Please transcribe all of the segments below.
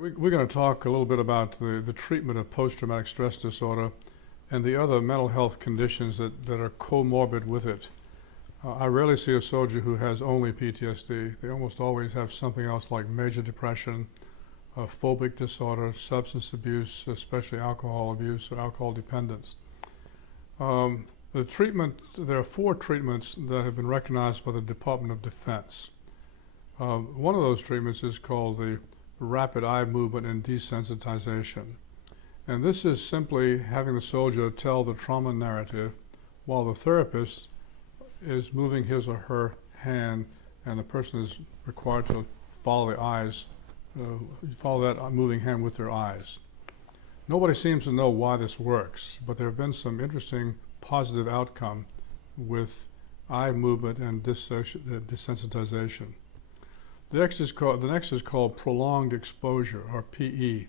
We're going to talk a little bit about the treatment of post-traumatic stress disorder and the other mental health conditions that are comorbid with it. I rarely see a soldier who has only PTSD. They almost always have something else like major depression, phobic disorder, substance abuse, especially alcohol abuse or alcohol dependence. The treatment, there are 4 treatments that have been recognized by the Department of Defense. One of those treatments is called the rapid eye movement and desensitization. And this is simply having the soldier tell the trauma narrative while the therapist is moving his or her hand, and the person is required to follow the eyes, follow that moving hand with their eyes. Nobody seems to know why this works, but there have been some interesting positive outcome with eye movement and desensitization. The next is called prolonged exposure, or PE.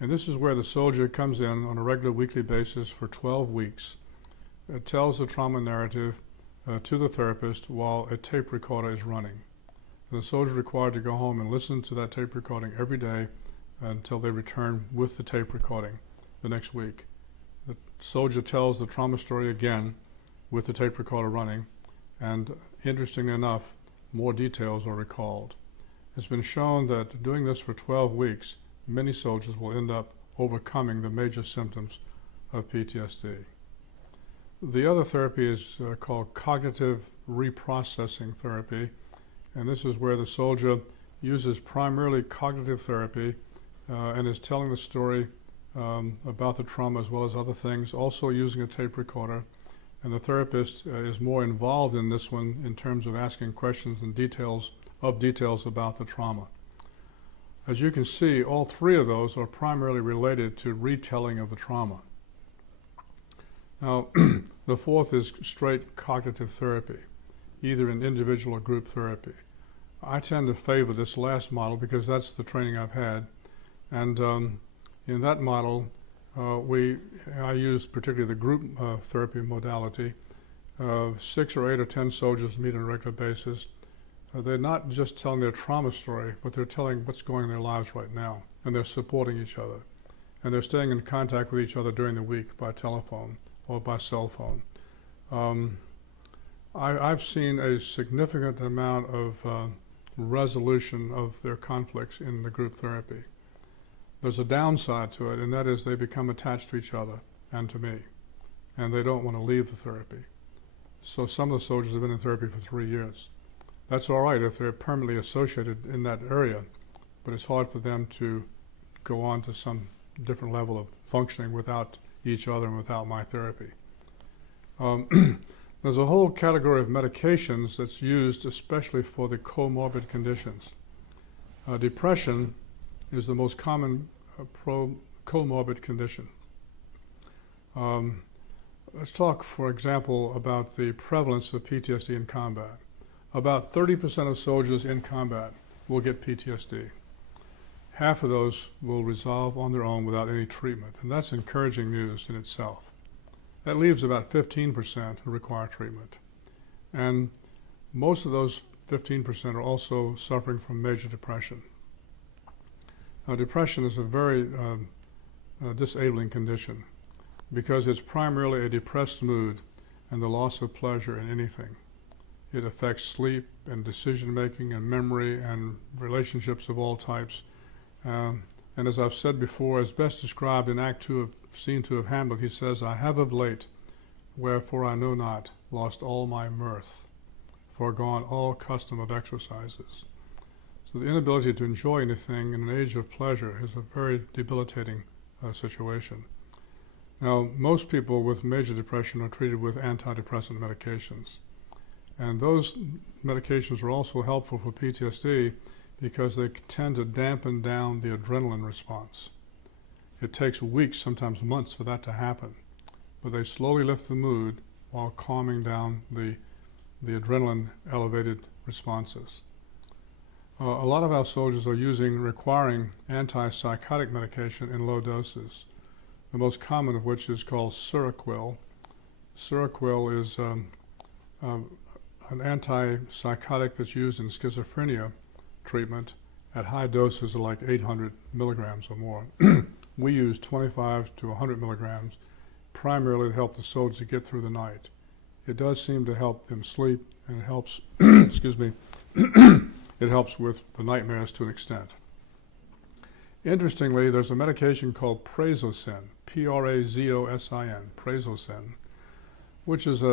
And this is where the soldier comes in on a regular weekly basis for 12 weeks. It tells the trauma narrative to the therapist while a tape recorder is running. And the soldier is required to go home and listen to that tape recording every day until they return with the tape recording the next week. The soldier tells the trauma story again with the tape recorder running, and interestingly enough, more details are recalled. It's been shown that doing this for 12 weeks, many soldiers will end up overcoming the major symptoms of PTSD. The other therapy is called cognitive reprocessing therapy, and this is where the soldier uses primarily cognitive therapy and is telling the story about the trauma as well as other things, also using a tape recorder. And the therapist is more involved in this one in terms of asking questions and details about the trauma. As you can see, all 3 of those are primarily related to retelling of the trauma. Now, the 4th is straight cognitive therapy, either in individual or group therapy. I tend to favor this last model because that's the training I've had. And in that model, I use particularly the group therapy modality. 6 or 8 or 10 soldiers meet on a regular basis. They're not just telling their trauma story, but they're telling what's going on in their lives right now, and they're supporting each other. And they're staying in contact with each other during the week by telephone or by cell phone. I've seen a significant amount of resolution of their conflicts in the group therapy. There's a downside to it, and that is they become attached to each other and to me, and they don't want to leave the therapy. So some of the soldiers have been in therapy for 3 years. That's all right if they're permanently associated in that area, but it's hard for them to go on to some different level of functioning without each other and without my therapy. There's a whole category of medications that's used especially for the comorbid conditions. Depression is the most common comorbid condition. Let's talk, for example, about the prevalence of PTSD in combat. About 30% of soldiers in combat will get PTSD. Half of those will resolve on their own without any treatment, and that's encouraging news in itself. That leaves about 15% who require treatment. And most of those 15% are also suffering from major depression. Now, depression is a very disabling condition because it's primarily a depressed mood and the loss of pleasure in anything. It affects sleep and decision-making and memory and relationships of all types. And as I've said before, as best described in Act 2 of Scene 2 of Hamlet, he says, "I have of late, wherefore I know not, lost all my mirth, foregone all custom of exercises." So the inability to enjoy anything in an age of pleasure is a very debilitating situation. Now, most people with major depression are treated with antidepressant medications. And those medications are also helpful for PTSD because they tend to dampen down the adrenaline response. It takes weeks, sometimes months, for that to happen, but they slowly lift the mood while calming down the adrenaline elevated responses. A lot of our soldiers are requiring antipsychotic medication in low doses, the most common of which is called Seroquel. Seroquel is an antipsychotic that's used in schizophrenia treatment, at high doses of like 800 milligrams or more. We use 25 to 100 milligrams primarily to help the soldiers get through the night. It does seem to help them sleep, and it helps, excuse me, it helps with the nightmares to an extent. Interestingly, there's a medication called prazosin, P-R-A-Z-O-S-I-N, prazosin, which is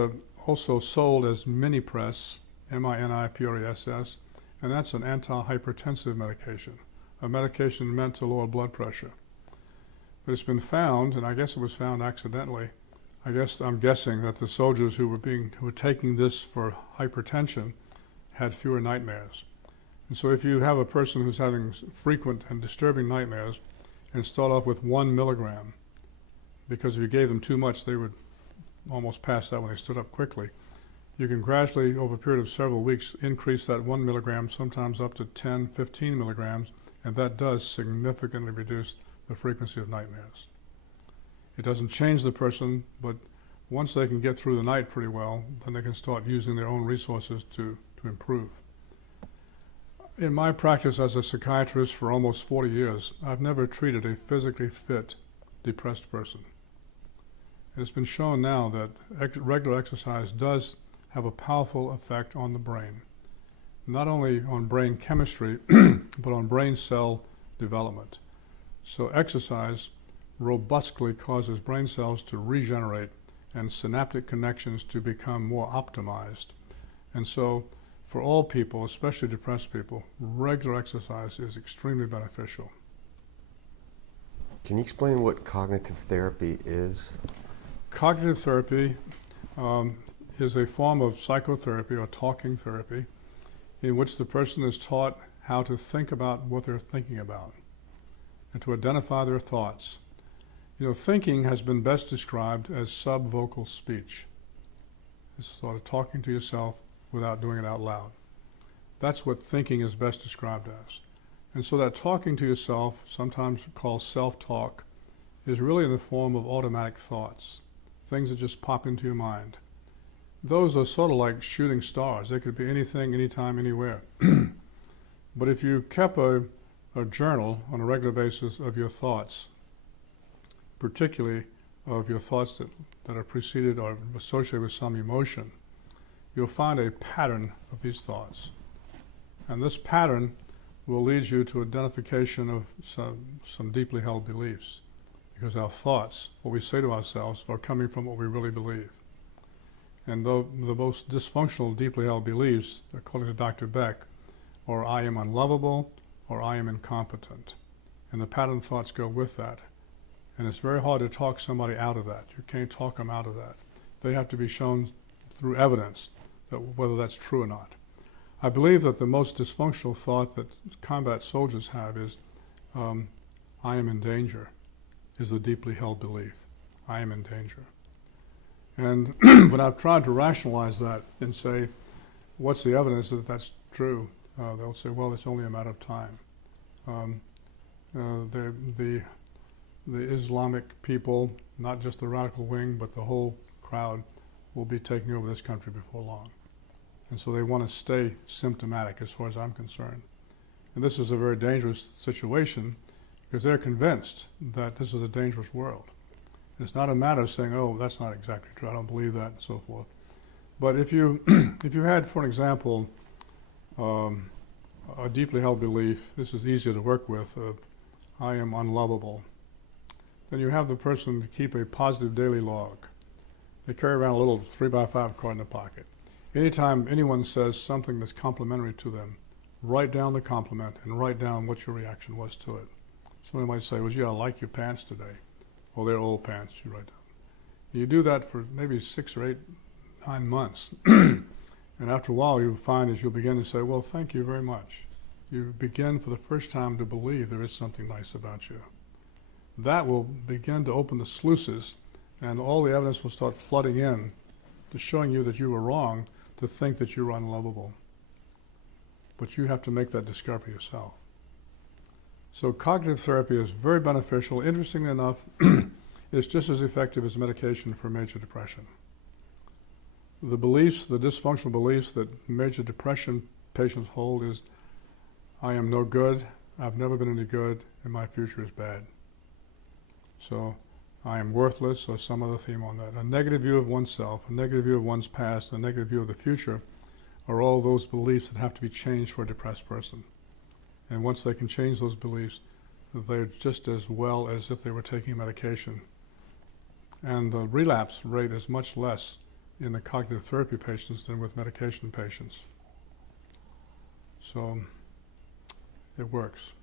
also sold as Minipress, M-I-N-I-P-R-E-S-S, and that's an antihypertensive medication, a medication meant to lower blood pressure. But it's been found, and I guess it was found accidentally, I'm guessing that the soldiers who were taking this for hypertension had fewer nightmares. And so if you have a person who's having frequent and disturbing nightmares and start off with 1 milligram, because if you gave them too much, they would almost pass out when they stood up quickly. You can gradually, over a period of several weeks, increase that 1 milligram, sometimes up to 10, 15 milligrams, and that does significantly reduce the frequency of nightmares. It doesn't change the person, but once they can get through the night pretty well, then they can start using their own resources to improve. In my practice as a psychiatrist for almost 40 years, I've never treated a physically fit, depressed person. And it's been shown now that regular exercise does have a powerful effect on the brain, not only on brain chemistry, but on brain cell development. So exercise robustly causes brain cells to regenerate and synaptic connections to become more optimized. And so for all people, especially depressed people, regular exercise is extremely beneficial. Can you explain what cognitive therapy is? Cognitive therapy is a form of psychotherapy or talking therapy in which the person is taught how to think about what they're thinking about and to identify their thoughts. You know, thinking has been best described as subvocal speech. It's sort of talking to yourself without doing it out loud. That's what thinking is best described as. And so that talking to yourself, sometimes called self-talk, is really in the form of automatic thoughts, things that just pop into your mind. Those are sort of like shooting stars. They could be anything, anytime, anywhere. But if you kept a journal on a regular basis of your thoughts, particularly of your thoughts that are preceded or associated with some emotion, you'll find a pattern of these thoughts. And this pattern will lead you to identification of some deeply held beliefs, because our thoughts, what we say to ourselves, are coming from what we really believe. And the most dysfunctional, deeply held beliefs, according to Dr. Beck, are I am unlovable or I am incompetent. And the pattern thoughts go with that. And it's very hard to talk somebody out of that. You can't talk them out of that. They have to be shown through evidence that whether that's true or not. I believe that the most dysfunctional thought that combat soldiers have is I am in danger, is a deeply held belief. I am in danger. And when I've tried to rationalize that and say, what's the evidence that that's true? They'll say, well, it's only a matter of time. The Islamic people, not just the radical wing, but the whole crowd, will be taking over this country before long. And so they want to stay symptomatic as far as I'm concerned. And this is a very dangerous situation because they're convinced that this is a dangerous world. And it's not a matter of saying, oh, that's not exactly true, I don't believe that, and so forth. But if you had, for example, a deeply held belief, this is easier to work with, of I am unlovable, then you have the person keep a positive daily log. They carry around a little 3x5 card in their pocket. Anytime anyone says something that's complimentary to them, write down the compliment and write down what your reaction was to it. Somebody might say, well, gee, I like your pants today. Well, they're old pants, you write down. You do that for maybe 6 or 8, 9 months. And after a while, you'll find as you'll begin to say, well, thank you very much. You begin for the first time to believe there is something nice about you. That will begin to open the sluices, and all the evidence will start flooding in to showing you that you were wrong to think that you were unlovable. But you have to make that discovery yourself. So cognitive therapy is very beneficial. Interestingly enough, it's just as effective as medication for major depression. The beliefs, the dysfunctional beliefs that major depression patients hold is I am no good, I've never been any good, and my future is bad. So I am worthless, or some other theme on that. A negative view of oneself, a negative view of one's past, a negative view of the future are all those beliefs that have to be changed for a depressed person. And once they can change those beliefs, they're just as well as if they were taking medication. And the relapse rate is much less in the cognitive therapy patients than with medication patients. So it works.